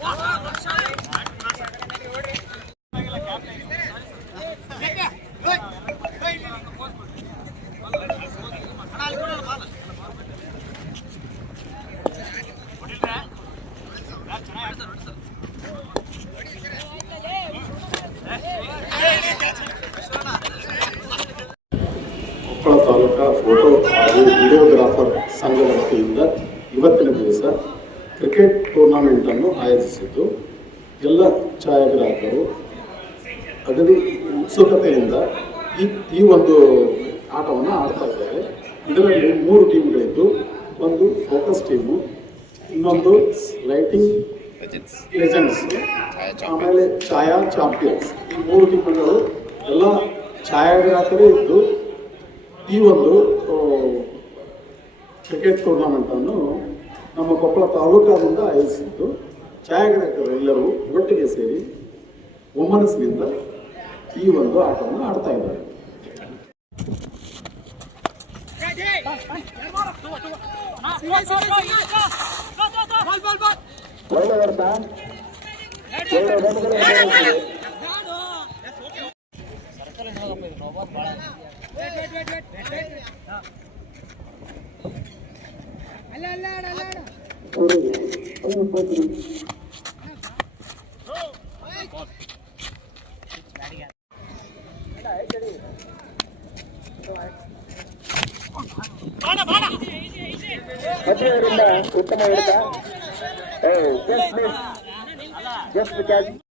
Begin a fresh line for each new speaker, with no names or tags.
Watch out! Koppal taluka photo ಹಾಗೂ videographer ಸಂಘದ ವತಿಯಿಂದ ಇವತ್ತಿನ ದಿವಸ ಕ್ರಿಕೆಟ್ ಟೂರ್ನಾಮೆಂಟನ್ನು ಆಯೋಜಿಸಿದ್ದು, ಎಲ್ಲ ಛಾಯಾಗ್ರಾಹಕರು ಅಗದಿ ಉತ್ಸುಕತೆಯಿಂದ ಈ ಈ ಒಂದು ಆಟವನ್ನು ಆಡ್ತಾ ಇದ್ದಾರೆ. ಇದರಲ್ಲಿ ಮೂರು ಟೀಮ್ಗಳಿದ್ದು ಒಂದು ಫೋಕಸ್ ಟೀಮು ಇನ್ನೊಂದು ಲೈಟಿಂಗ್ ಲೆಜೆಂಡ್ಸ್ ಆಮೇಲೆ ಛಾಯಾ ಚಾಂಪಿಯನ್ಸ್ ಈ ಮೂರು ಟೀಮ್ಗಳು ಎಲ್ಲ ಛಾಯಾಗ್ರಾಹಕರೇ ಇದ್ದು ಈ ಒಂದು ಕ್ರಿಕೆಟ್ ಟೂರ್ನಮೆಂಟನ್ನು ನಮ್ಮ ಕೊಪ್ಪಳ ತಾಲೂಕಾದಿಂದ ಆಯೋಜಿಸಿದ್ದು. ಛಾಯಾಗ್ರಾಹಕರು ಎಲ್ಲರೂ ಒಟ್ಟಿಗೆ ಸೇರಿ ಒಮ್ಮನಸ್ಸಿನಿಂದ ಈ ಒಂದು ಆಟವನ್ನು ಆಡ್ತಾ ಇದ್ದಾರೆ.
எவ்வளோ வருதா உத்தம இருக்கா Hey, just, miss, just because.